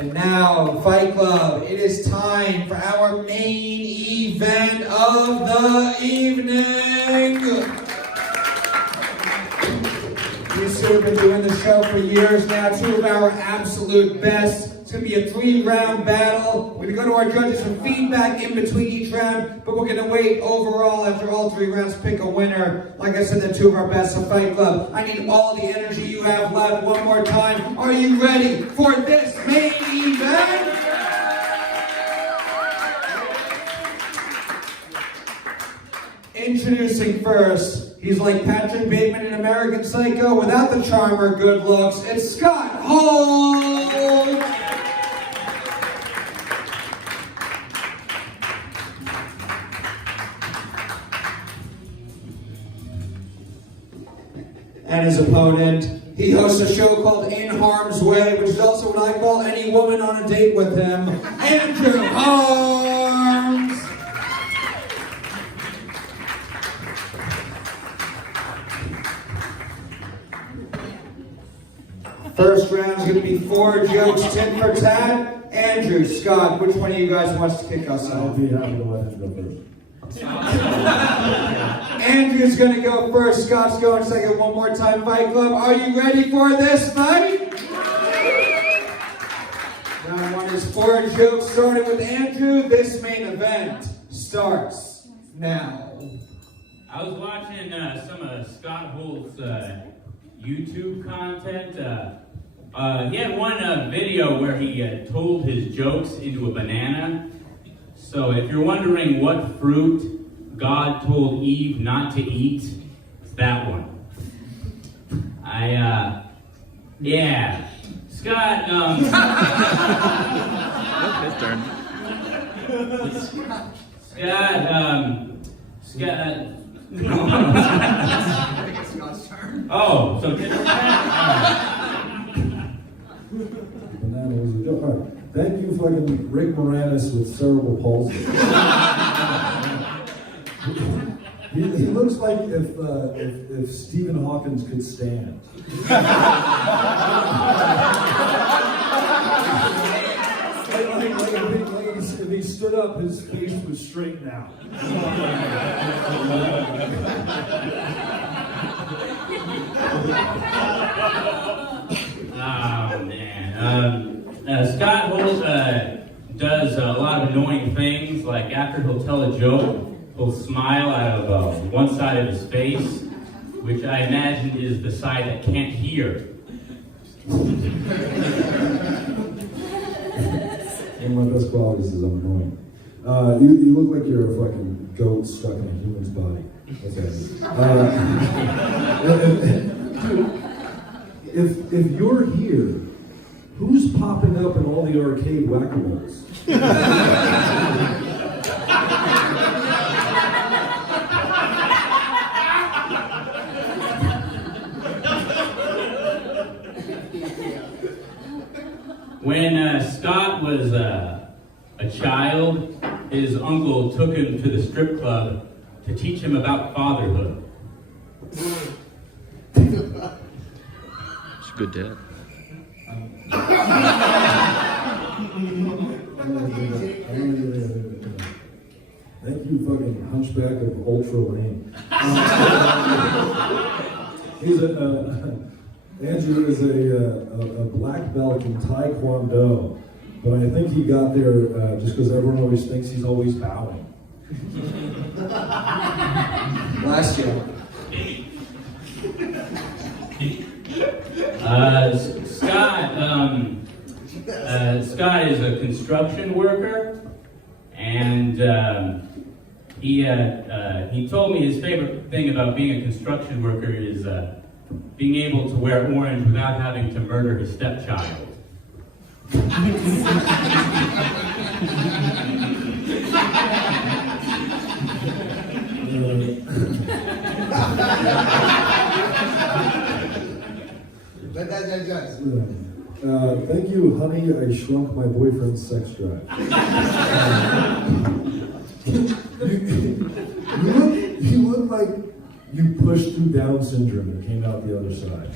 And now, Fight Club, it is time for our main event of the evening. These two have been doing the show for years now, two of our absolute best. It's going to be a 3-round battle. We're going to go to our judges for feedback in between each round, but we're going to wait overall after all 3 rounds, pick a winner. Like I said, the two of our best of Fight Club. I need all the energy you have left one more time. Are you ready for this main event? Introducing first, he's like Patrick Bateman in American Psycho without the charm or good looks. It's Scott Holt! And his opponent, he hosts a show called In Harm's Way, which is also what I call any woman on a date with him, Andrew Harms! First round's going to be 4 jokes, tit for tat. Andrew, Scott, which one of you guys wants to kick us I'll off? be happy to let him go first. Andrew's going to go first, Scott's going second. One more time, Fight Club. Are you ready for this fight? Round 1 is 4 jokes, starting with Andrew. This main event starts now. I was watching some of Scott Holt's YouTube content. He had one video where he told his jokes into a banana. So if you're wondering what fruit God told Eve not to eat, it's that one. Yeah. Scott, His turn. Scott, I think it's Scott's turn. oh, so just Banana was a joke. All right. Thank you, fucking Rick Moranis with cerebral palsy. he looks like if Stephen Hawkins could stand. If he stood up, his face would straighten out. Oh, man. Scott Holt does a lot of annoying things, like after he'll tell a joke, he'll smile out of one side of his face, which I imagine is the side that can't hear. One of my best qualities is I'm annoying. You look like you're a fucking goat stuck in a human's body. Okay. If you're here, who's popping up in all the arcade whack-a-moles? When Scott was a child, his uncle took him to the strip club to teach him about fatherhood. It's a good dad. Thank you, fucking hunchback of ultra lane. Andrew is a black belt in Taekwondo, but I think he got there just because everyone always thinks he's always bowing. Last joke. Scott is a construction worker, and he told me his favorite thing about being a construction worker is being able to wear orange without having to murder his stepchild. Let that digest. Thank you, honey. I shrunk my boyfriend's sex drive. You look like you pushed through Down syndrome and came out the other side.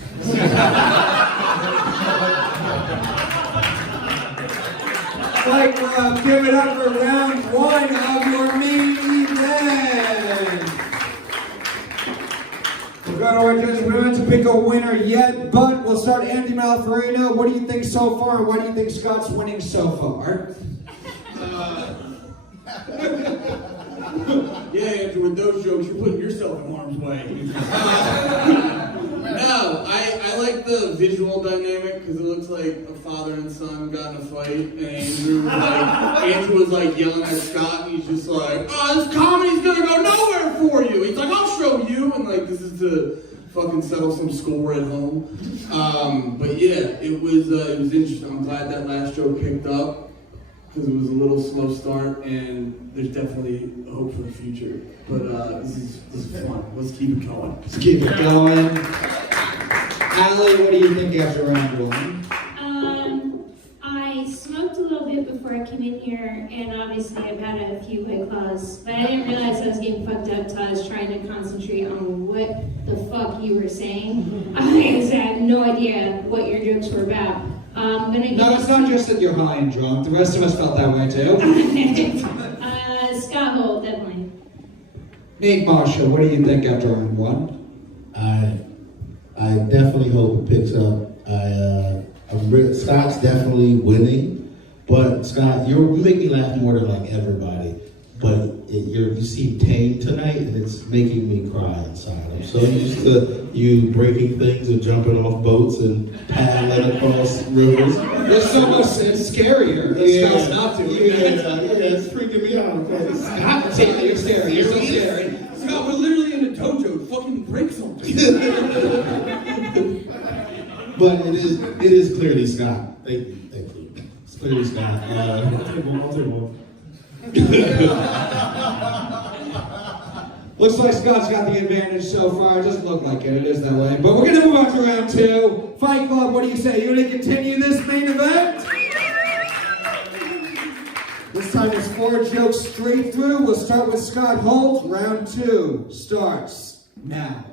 Fight Club, give it up for round one of your main event. We'll go to our judges. We don't have to pick a winner yet, but we'll start Andy Malafarina. What do you think so far, and why do you think Scott's winning so far? Yeah, Andrew, with those jokes, you're putting yourself in harm's way. No, I like the visual dynamic because it looks like a father and son got in a fight, and Andrew was like yelling at Scott, and he's just like, "Oh, this comedy's gonna go nowhere for you." He's like, "I'll show you," and like this is to fucking settle some score at home. But yeah, it was interesting. I'm glad that last joke picked up because it was a little slow start, and there's definitely hope for the future. But this is fun. Let's keep it going. Let's keep it going. Allie, what do you think after round one? I smoked a little bit before I came in here, and obviously I've had a few White Claws, but I didn't realize I was getting fucked up until I was trying to concentrate on what the fuck you were saying. I had no idea what your jokes were about. No, it's not just that you're high and drunk. The rest of us felt that way too. Scott Holt, definitely. Nate Marshall, what do you think after round one? I definitely hope it picks up. Scott's definitely winning, but Scott, you make me laugh more than like everybody. But you seem tame tonight, and it's making me cry inside. I'm so used to you breaking things and jumping off boats and paddling across rivers. It's so much, it's scarier. Scott's not to. Yeah, it's freaking me out. Okay? Scott, You're scary. You're so scary. Scott, we're literally in a dojo. Fucking break something. But it is clearly Scott. Thank you. It's clearly Scott. I'll take one. Looks like Scott's got the advantage so far. It doesn't look like it. It is that way. But we're going to move on to round two. Fight Club, what do you say? You going to continue this main event? This time it's 4 jokes straight through. We'll start with Scott Holt. Round 2 starts now.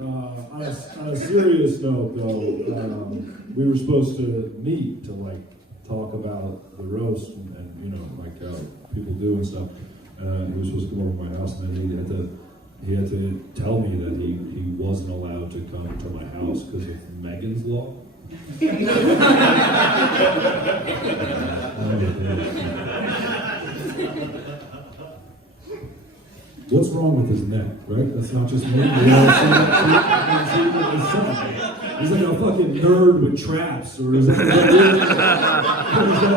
On a serious note, though, we were supposed to meet to like talk about the roast and you know like how people do and stuff. He was supposed to come over to my house, and then he had to tell me that he wasn't allowed to come to my house because of Megan's Law. What's wrong with his neck, right? That's not just me. You know, he's like a fucking nerd with traps, or is that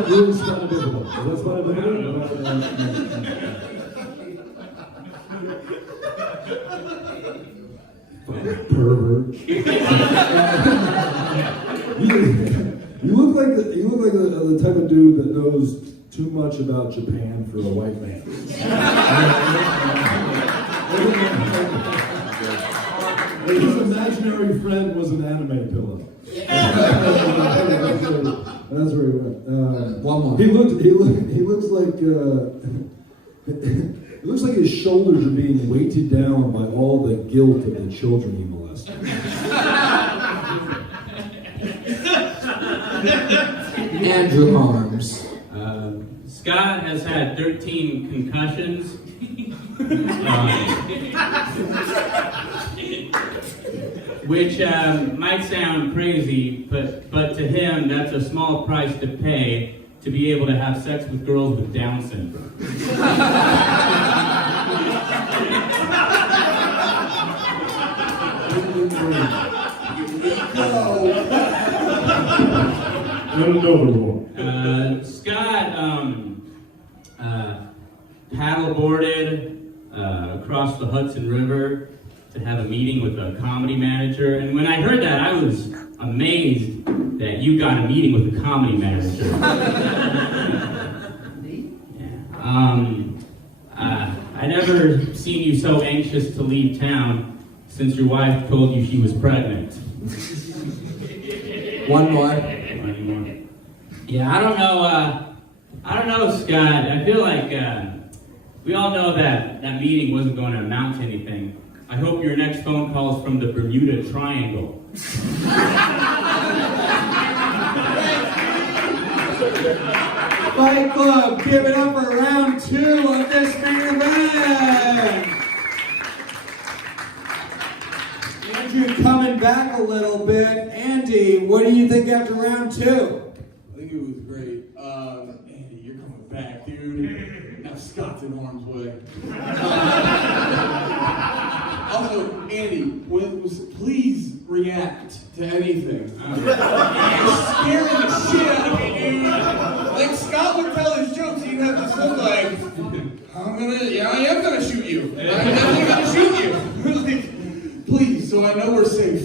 really spinal bifida? Is that spinal bifida? Fucking pervert. You look like the type of dude that knows too much about Japan for a white man. His imaginary friend was an anime pillow. That's where he went. One more. He looks like it looks like his shoulders are being weighted down by all the guilt of the children he molested. Andrew Harms. Scott has had 13 concussions. Which might sound crazy, but to him, that's a small price to pay to be able to have sex with girls with Down syndrome. Scott paddleboarded across the Hudson River to have a meeting with a comedy manager, and when I heard that, I was amazed that you got a meeting with a comedy manager. I never seen you so anxious to leave town since your wife told you she was pregnant. One more. Yeah, I don't know, Scott. I feel like we all know that meeting wasn't going to amount to anything. I hope your next phone call is from the Bermuda Triangle. Fight Club, give it up for round 2 of this main event. Andrew coming back a little bit. Andy, what do you think after round 2? I think it was great. Andy, you're coming back, dude. Now Scott's in harm's way. Also, Andy, please react to anything. You're scaring the shit out of me, dude. Like, Scott would tell his jokes, he'd have this look like, I am gonna shoot you. I'm definitely gonna shoot you. Like, please, so I know we're safe.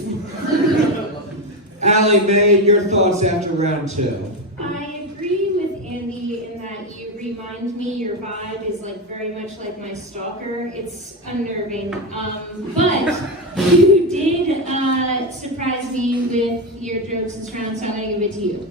Allie Mae, your thoughts after round 2? I agree with Andy in that you remind me, your vibe is like very much like my stalker. It's unnerving. But you did surprise me with your jokes this round, so I'm gonna give it to you.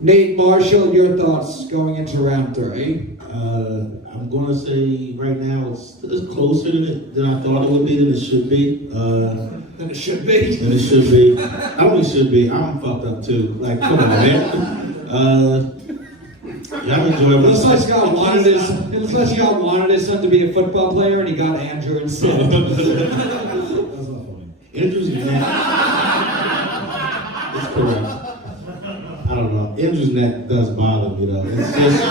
Nate Marshall, your thoughts going into round 3? I'm gonna say right now it's closer than I thought it would be, than it should be. Than it should be. Than it should be. I only should be. I'm fucked up too. Like, come on, man. Yeah, I'm enjoying Looks like myself. Scott wanted his son to be a football player, and he got Andrew instead. That's not funny. Andrew's neck. It's correct. I don't know. Andrew's neck does bother me though. It's just,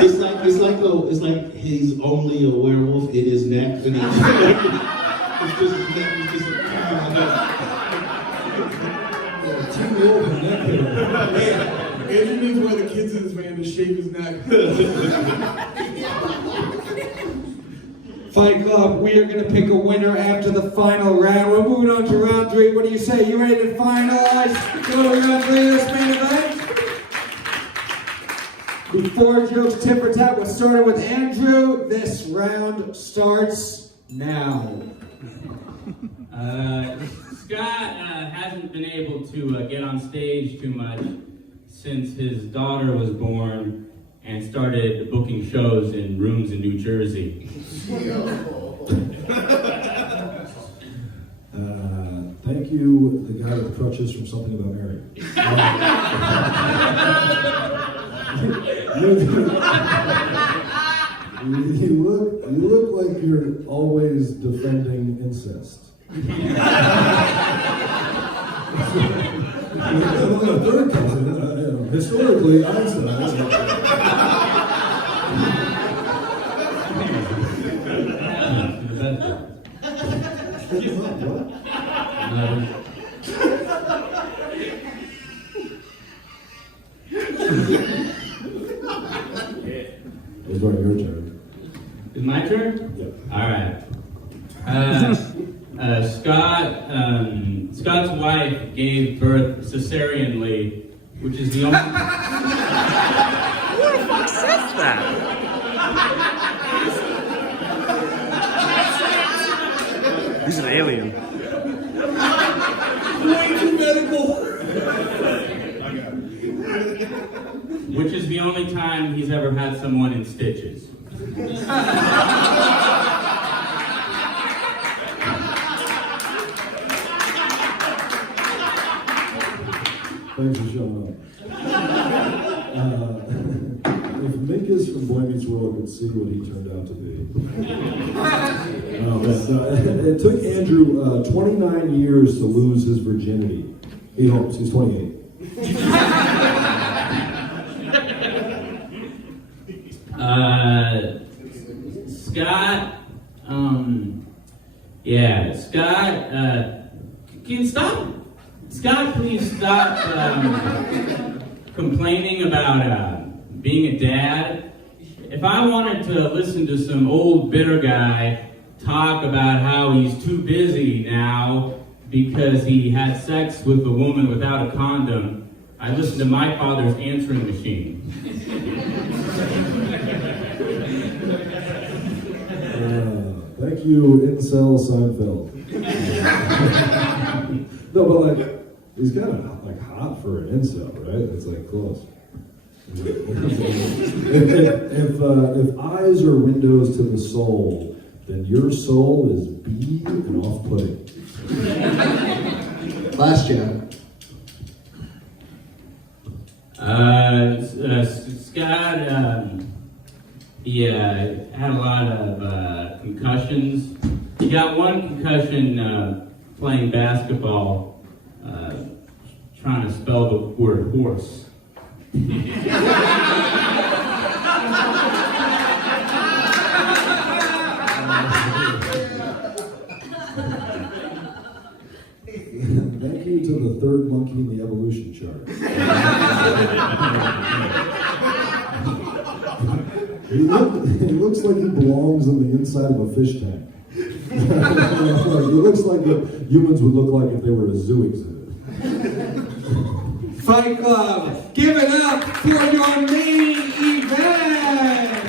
it's like he's only a werewolf in his neck, and it's just his neck is just Team Wolf and neck hair. Andrew needs one of the kids in his van to shave his neck. Fight Club, we are going to pick a winner after the final round. We're moving on to round 3. What do you say? You ready to finalize? Go to round 3 of this main event? Before jokes tit for tat, what started with Andrew, this round starts now. Scott hasn't been able to get on stage too much since his daughter was born and started booking shows in rooms in New Jersey. Thank you, the guy with crutches from Something About Mary. You look like you're always defending incest. The third cousin, historically, It's your turn. Is my turn? Yep. All right. Scott's wife gave birth cesareanly, which is the only. Who the fuck says that? He's an alien. Way too medical. Which is the only time he's ever had someone in stitches. Thanks for showing up. If Minkus from Boy Meets World could see what he turned out to be. It took Andrew 29 years to lose his virginity. He hopes he's 28. Scott, can you stop? Scott, please stop complaining about being a dad. If I wanted to listen to some old bitter guy talk about how he's too busy now because he had sex with a woman without a condom, I listen to my father's answering machine. Thank you, Incel Seinfeld. No, but like, he's kind of like hot for an incel, right? It's like close. If eyes are windows to the soul, then your soul is B and off-putting. Last jab. Scott, he had a lot of concussions. He got one concussion playing basketball, trying to spell the word horse. Thank you to the third monkey in the evolution chart. He looks like he belongs in the inside of a fish tank. He looks like what humans would look like if they were a zoo exhibit. Fight Club, give it up for your main event!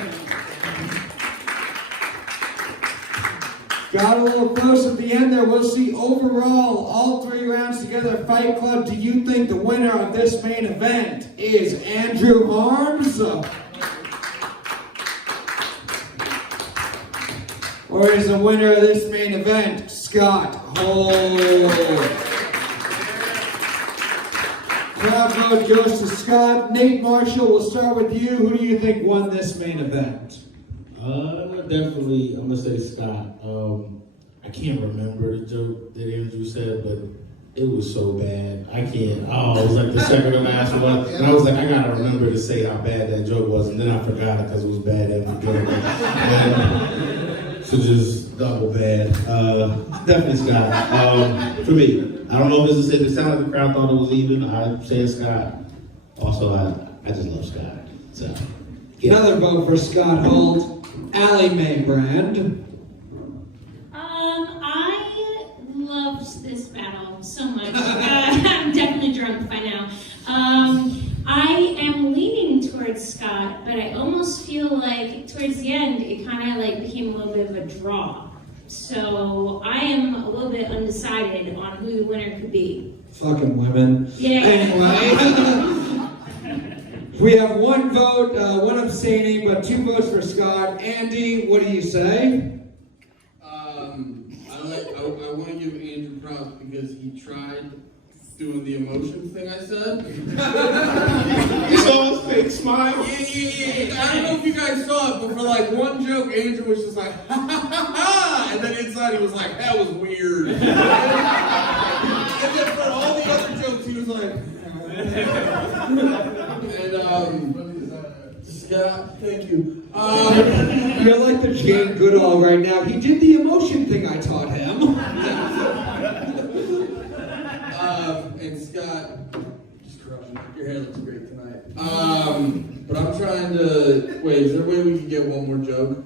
Got a little close at the end there. We'll see overall, all 3 rounds together. Fight Club, do you think the winner of this main event is Andrew Harms? Or is the winner of this main event Scott Holt? Crowd vote goes to Scott. Nate Marshall, we'll start with you. Who do you think won this main event? Definitely, I'm gonna say Scott. I can't remember the joke that Andrew said, but it was so bad. I can't. Oh, it was like the second to last one, and I was like, I gotta remember to say how bad that joke was, and then I forgot it because it was bad every joke. So just double bad. Definitely Scott. For me, I don't know if this is it. It sounded like the crowd thought it was even. I'm saying Scott. Also, I just love Scott. So Another vote for Scott Holt. Allie Mae Brand. I loved this battle so much. I'm definitely drunk by now. I am leaning towards Scott, but I almost feel like towards the end it kind of like became a little bit of a draw. So I am a little bit undecided on who the winner could be. Fucking women. Yeah. Anyway. We have 1 vote, 1 abstaining, but 2 votes for Scott. Andy, what do you say? I want to give Andrew props because he tried doing the emotion thing I said. you saw his fake smile. Yeah. I don't know if you guys saw it, but for like one joke, Andrew was just like, ha ha ha ha, and then inside he was like, that was weird. And then for all the other jokes, he was like, Scott, thank you. You're like the Jane Goodall right now. He did the emotion thing I taught him. And Scott, just crushing it. Your hair looks great tonight. But I'm trying to, wait, is there a way we can get one more joke?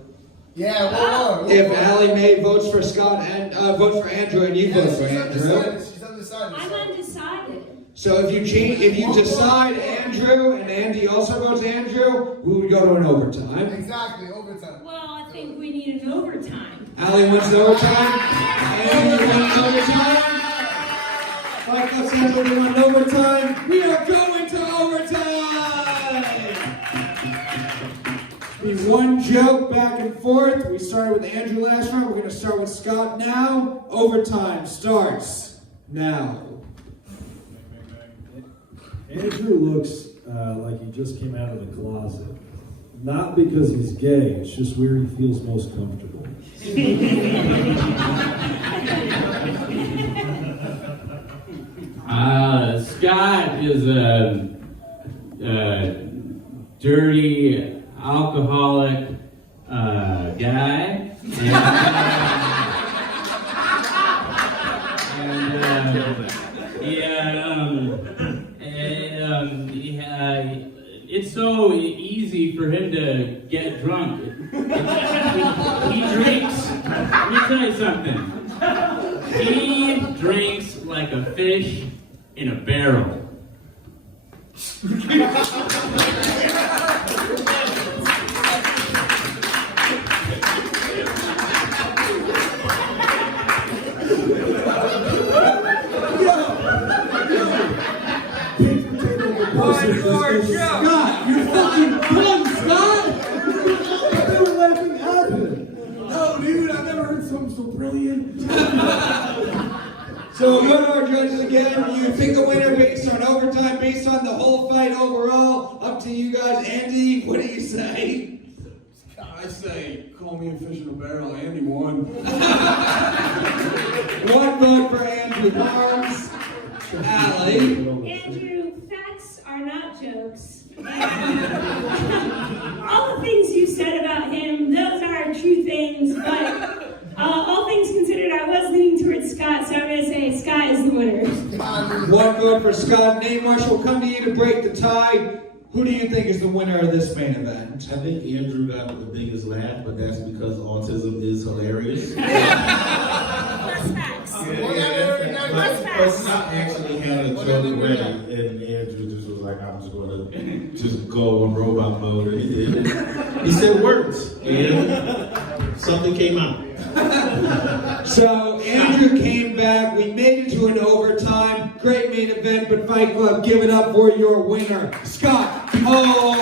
Yeah, one more. If Allie Mae votes for Scott and votes for Andrew and you vote for Andrew. She's undecided. I'm undecided. So if you decide Andrew and Andy also votes Andrew, we would go to an overtime. Exactly, overtime. Well, I think we need an overtime. Allie wins the overtime. Andrew wins overtime. Fight Club says we won overtime. We are going to overtime. Be 1 joke back and forth. We started with Andrew last round. We're going to start with Scott now. Overtime starts now. Andrew looks like he just came out of the closet. Not because he's gay, it's just where he feels most comfortable. Scott is a dirty, alcoholic guy. It's so easy for him to get drunk. He drinks. Let me tell you something. He drinks like a fish in a barrel. Scott, you're fucking dumb, Scott! They were laughing at him. No, dude, I've never heard something so brilliant. So we'll go to our judges again. You pick a winner based on overtime, based on on the whole fight overall. Up to you guys. Andy, what do you say? I say, call me a fish in a barrel. Andy won. One vote for Andrew Barnes. Allie. Andrew, facts are not jokes. All the things you said about him, those are true things, but all things considered, I was leaning towards Scott, so I'm going to say Scott is the winner. One vote for Scott. Nate Marshall, will come to you to break the tie. Who do you think is the winner of this main event? I think Andrew got the biggest laugh, but that's because autism is hilarious. Plus facts. But Scott actually had a joke ready, and Andrew just was like, I'm just going to just go on robot mode, and he did. He said words, and something came out. So Andrew came back. We made it to an overtime. Great main event, but Fight Club, give it up for your winner, Scott. Oh.